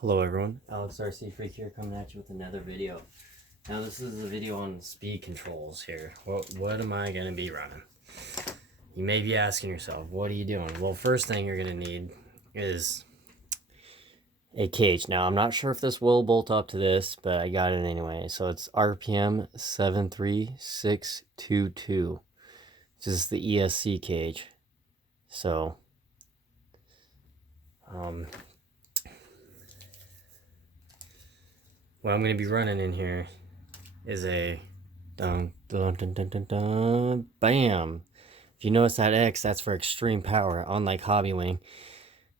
Hello everyone, Alex RC Freak here coming at you with another video. Now this is a video on speed controls here. What am I going to be running? You may be asking yourself, what are you doing? Well, first thing you're going to need is a cage. Now I'm not sure if this will bolt up to this, but I got it anyway. So it's RPM 73622. This is the ESC cage. So what I'm going to be running in here is a dun, dun, dun, dun, dun, dun, bam. If you notice that X, that's for extreme power, unlike Hobby Wing.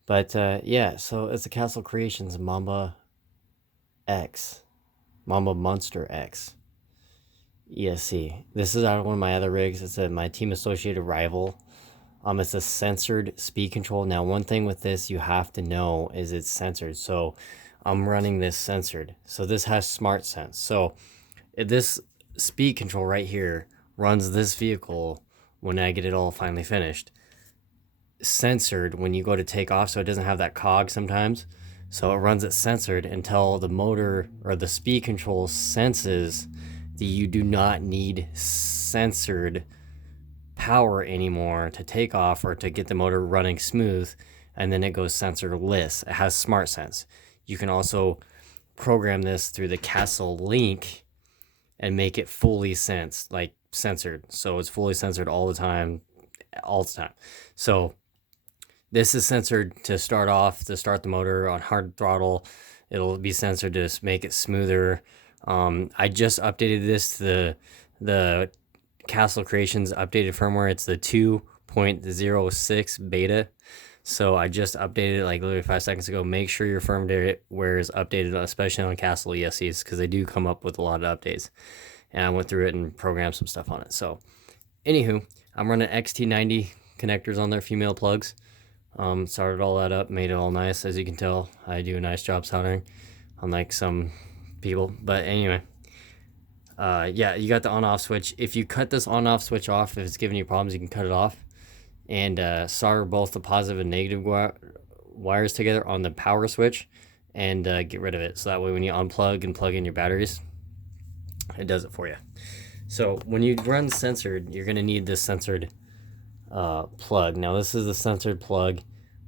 But yeah, so it's the Castle Creations Mamba X, Mamba Monster X ESC. This is out of one of my other rigs. It's my team associated rival. It's a censored speed control. Now, one thing with this you have to know is it's censored. So I'm running this censored. So this has smartsense. So this speed control right here runs this vehicle when I get it all finally finished. Censored when you go to take off, so it doesn't have that cog sometimes. So it runs it censored until the motor or the speed control senses that you do not need censored power anymore to take off or to get the motor running smooth, and then it goes sensorless. It has smartsense. You can also program this through the Castle link and make it fully censored. So it's fully censored all the time. So this is censored to start off, to start the motor on hard throttle. It'll be censored to make it smoother. I just updated this to the Castle Creations updated firmware. It's the 2.06 beta. So I just updated it like literally 5 seconds ago. Make sure your firmware is updated, especially on Castle ESCs, because they do come up with a lot of updates. And I went through it and programmed some stuff on it. So anywho, I'm running XT90 connectors on their female plugs. Started all that up, made it all nice. As you can tell, I do a nice job soldering, unlike some people. But anyway, yeah, you got the on-off switch. If you cut this on-off switch off, if it's giving you problems, you can cut it off and solder both the positive and negative wires together on the power switch and get rid of it. So that way when you unplug and plug in your batteries, it does it for you. So when you run censored, you're going to need this censored plug. Now this is the censored plug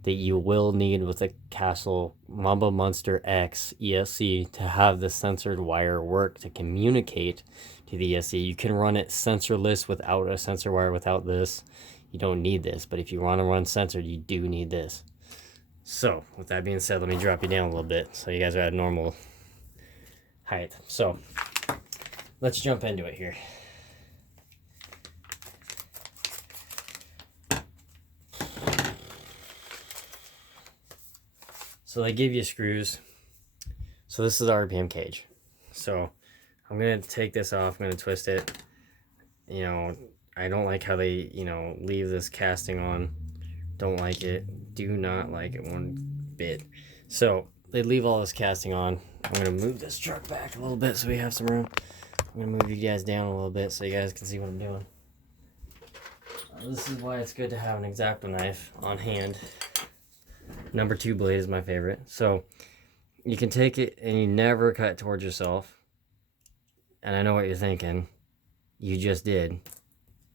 that you will need with the Castle Mamba Monster X ESC to have the censored wire work to communicate to the ESC. You can run it sensorless without a sensor wire. Without this, you don't need this, but if you want to run censored, you do need this. So with that being said, let me drop you down a little bit so you guys are at normal height. So let's jump into it here. So they give you screws. So this is the RPM cage. So I'm going to take this off. I'm going to twist it. You know, I don't like how they, leave this casting on. Don't like it. Do not like it one bit. So they leave all this casting on. I'm going to move this truck back a little bit so we have some room. I'm going to move you guys down a little bit so you guys can see what I'm doing. This is why it's good to have an X-Acto knife on hand. Number 2 blade is my favorite. So you can take it and you never cut towards yourself. And I know what you're thinking. You just did.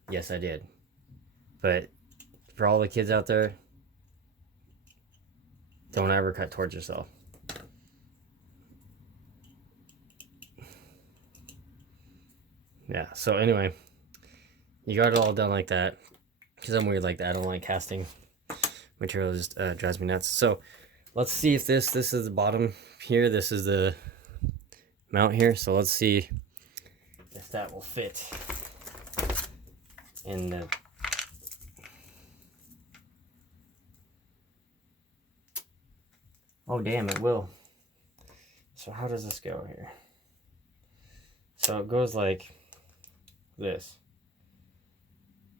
Yes, I did. But for all the kids out there, don't ever cut towards yourself. Yeah, so anyway, you got it all done like that. Because I'm weird like that. I don't like casting material, just drives me nuts. So let's see if this is the bottom here. This is the mount here. So let's see if that will fit in the... Oh damn, it will. So how does this go here? So it goes like this.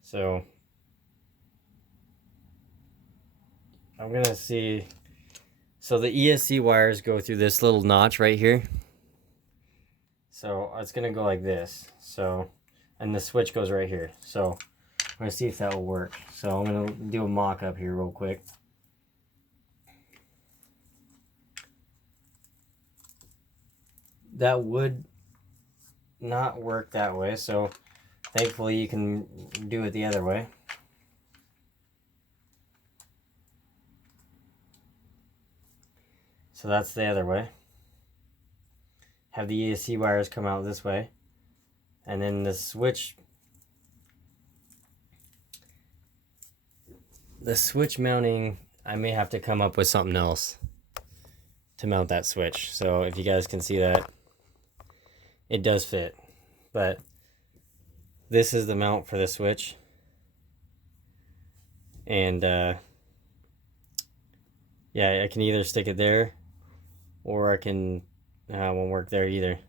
So I'm gonna see. So the ESC wires go through this little notch right here. So it's gonna go like this. So, and the switch goes right here. So I'm gonna see if that will work. So I'm gonna do a mock up here real quick. that would not work that way, so thankfully you can do it the other way. So that's the other way. Have the ESC wires come out this way, and then the switch mounting, I may have to come up with something else to mount that switch. So if you guys can see that, it does fit, but this is the mount for the switch, and yeah, I can either stick it there, or I can, it won't work there either.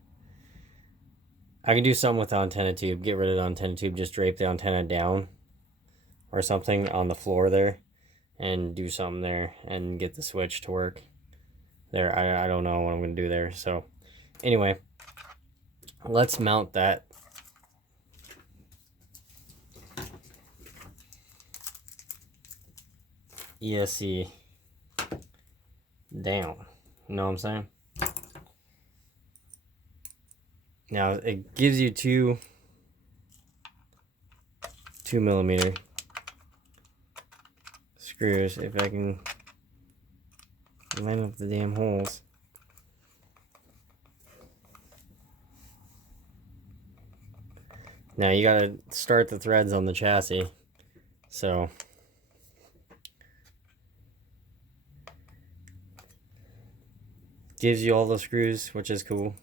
I can do something with the antenna tube, get rid of the antenna tube, just drape the antenna down or something on the floor there, and do something there and get the switch to work there. I don't know what I'm going to do there. So anyway, let's mount that. ESC down. You know what I'm saying? Now it gives you 2mm screws. If I can line up the damn holes. Now you gotta start the threads on the chassis. So gives you all the screws, which is cool.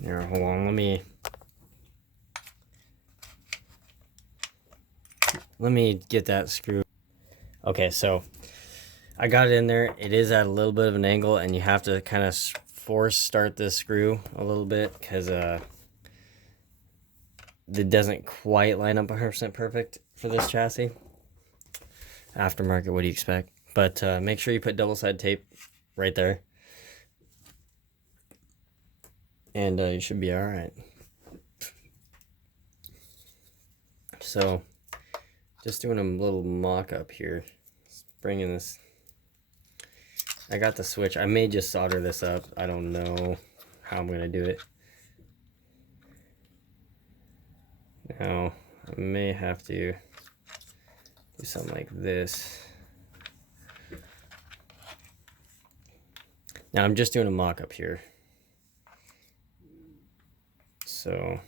Here, hold on, let me get that screw. Okay, so I got it in there. It is at a little bit of an angle, and you have to kind of force start this screw a little bit, because it doesn't quite line up 100% perfect for this chassis. Aftermarket, what do you expect? But make sure you put double-sided tape right there, and you should be all right. So just doing a little mock-up here. Just bringing this. I got the switch. I may just solder this up. I don't know how I'm going to do it. Now, I may have to do something like this. Now, I'm just doing a mock-up here. So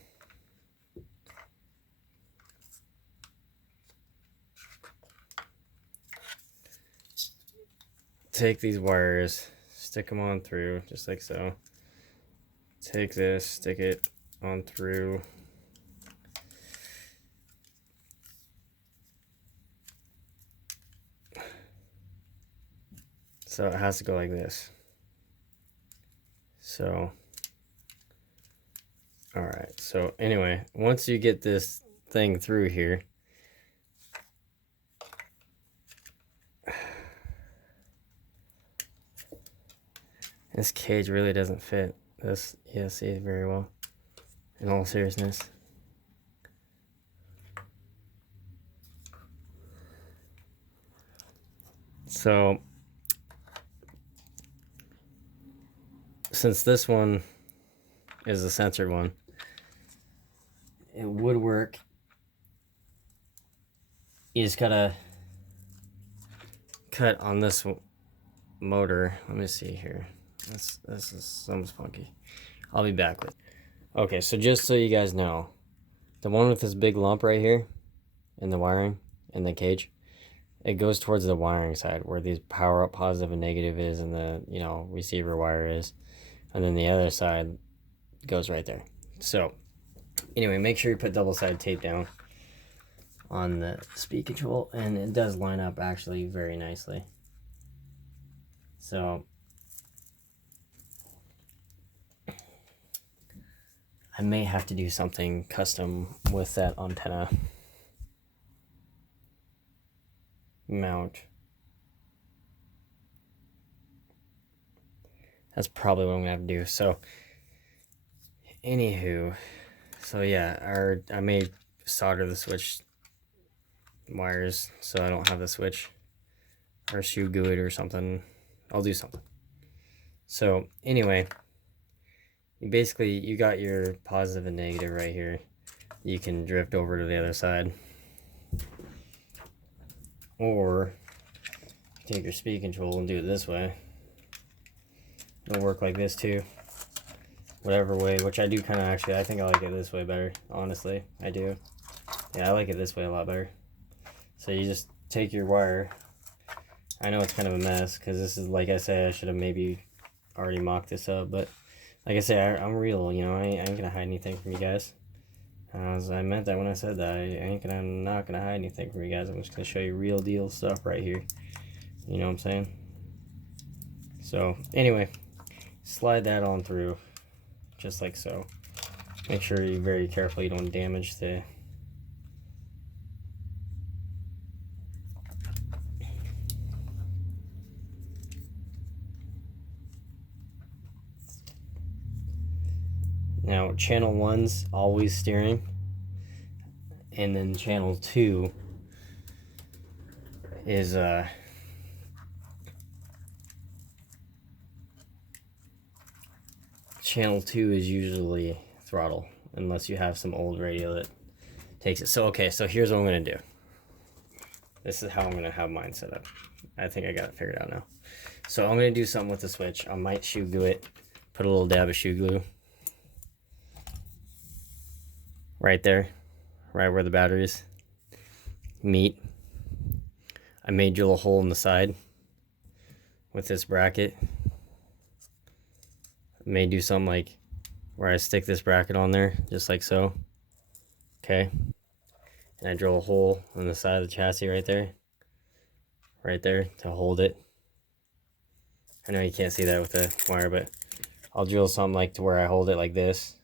take these wires, stick them on through, just like so. Take this, stick it on through. So it has to go like this. So, all right. So anyway, once you get this thing through here, this cage really doesn't fit this ESC very well, in all seriousness. So, since this one is a censored one, it would work. You just gotta cut on this motor. Let me see here. This is something's funky. I'll be back with. Okay, so just so you guys know, the one with this big lump right here in the wiring in the cage, it goes towards the wiring side where these power up positive and negative is, and the receiver wire is, and then the other side goes right there. So anyway, make sure you put double-sided tape down on the speed control, and it does line up actually very nicely. So I may have to do something custom with that antenna mount. That's probably what I'm gonna have to do. So Anywho, so yeah, I may solder the switch wires so I don't have the switch, or shoe glue it or something. I'll do something. So anyway, you got your positive and negative right here. You can drift over to the other side, or take your speed control and do it this way. It'll work like this too, whatever way, which I do kind of actually, I think I like it this way better, honestly. I do. Yeah, I like it this way a lot better. So you just take your wire. I know it's kind of a mess because this is, like I said, I should have maybe already mocked this up, but like I say, I'm real, you know. I ain't gonna hide anything from you guys. I meant that when I said that. I'm not gonna hide anything from you guys. I'm just gonna show you real deal stuff right here. You know what I'm saying? So anyway, slide that on through, just like so. Make sure you very carefully don't damage the. Now, channel 1's always steering, and then channel 2 is usually throttle, unless you have some old radio that takes it. So okay, so here's what I'm gonna do. This is how I'm gonna have mine set up. I think I got it figured out now. So I'm gonna do something with the switch. I might shoe glue it, put a little dab of shoe glue right there, right where the batteries meet. I may drill a hole in the side with this bracket. I may do something like where I stick this bracket on there, just like so. Okay. And I drill a hole on the side of the chassis right there to hold it. I know you can't see that with the wire, but I'll drill something like to where I hold it like this,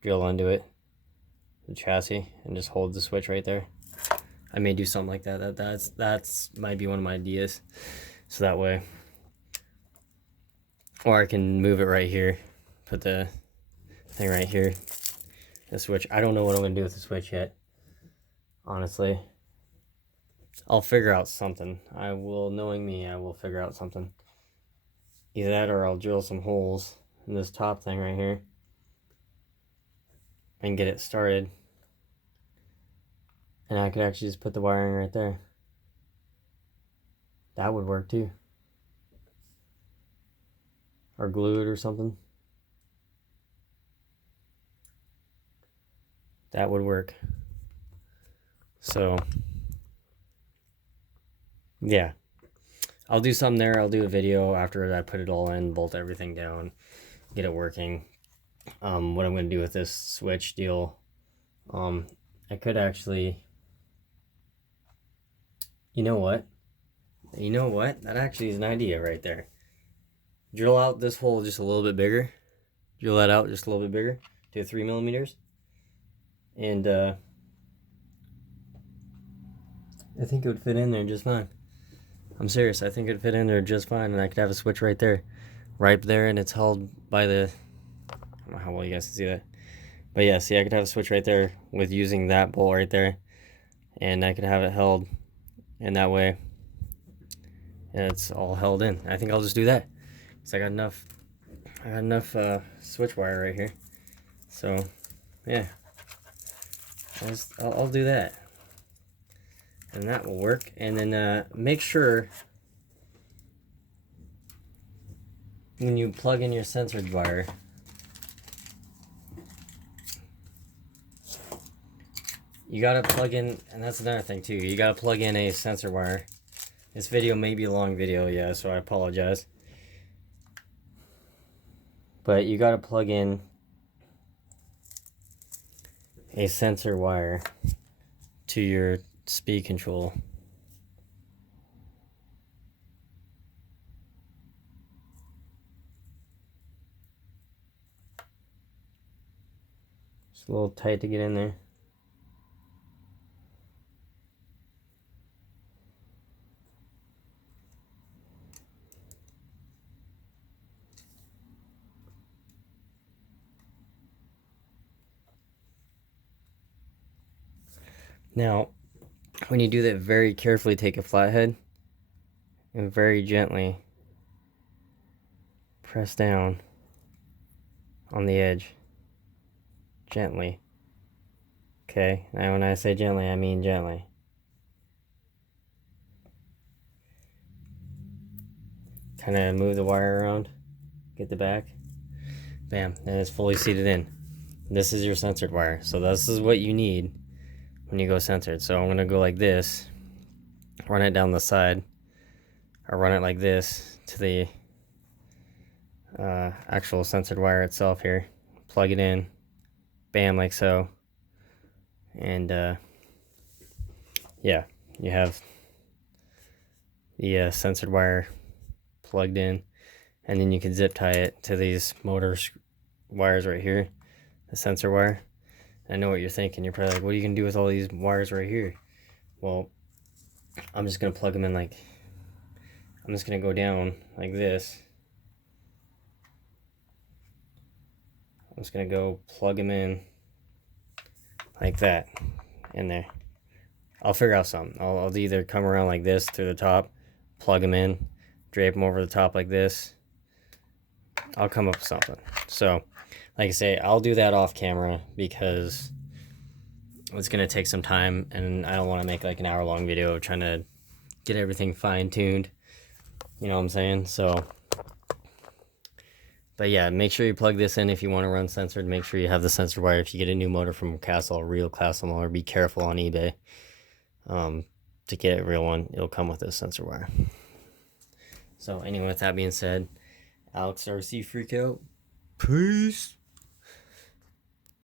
drill into it, the chassis, and just hold the switch right there. I may do something like that. That's might be one of my ideas. So that way, or I can move it right here, put the thing right here, the switch. I don't know what I'm gonna do with the switch yet, honestly. I'll figure out something. I will, knowing me, I will figure out something. Either that or I'll drill some holes in this top thing right here and get it started. And I could actually just put the wiring right there. That would work too. Or glue it or something. That would work. So, yeah. I'll do something there. I'll do a video after I put it all in, bolt everything down, get it working. What I'm going to do with this switch deal, I could actually, you know what? That actually is an idea right there. Drill out this hole just a little bit bigger. Drill that out just a little bit bigger to 3 millimeters. And I think it would fit in there just fine. I'm serious, I think it would fit in there just fine, and I could have a switch right there, and it's held by the, I don't know how well you guys can see that, but yeah, see, I could have a switch right there with using that bolt right there, and I could have it held in that way, and it's all held in. I think I'll just do that, because I got enough switch wire right here, so yeah, I'll do that. And that will work. And then make sure when you plug in your censored wire, you gotta plug in, and that's another thing too, you gotta plug in a sensor wire. This video may be a long video, yeah, so I apologize. But you gotta plug in a sensor wire to your speed control. It's a little tight to get in there. Now, when you do that, very carefully take a flathead and very gently press down on the edge. Gently. Okay, now when I say gently, I mean gently. Kind of move the wire around, get the back. Bam, and it's fully seated in. This is your censored wire. So this is what you need when you go censored. So I'm gonna go like this, run it down the side, or run it like this to the actual censored wire itself here. Plug it in, bam, like so. And yeah, you have the censored wire plugged in, and then you can zip tie it to these motor wires right here, the sensor wire. I know what you're thinking. You're probably like, what are you gonna do with all these wires right here? Well, I'm just gonna plug them in like, I'm just gonna go down like this. I'm just gonna go plug them in like that in there. I'll figure out something. I'll either come around like this through the top, plug them in, drape them over the top like this. I'll come up with something. So, like I say, I'll do that off camera because it's gonna take some time, and I don't want to make like an hour-long video of trying to get everything fine-tuned. You know what I'm saying? So, but yeah, make sure you plug this in if you want to run censored. Make sure you have the sensor wire. If you get a new motor from Castle, a real Castle motor, be careful on eBay. To get a real one, it'll come with this sensor wire. So anyway, with that being said, Alex RC Freakout. Peace.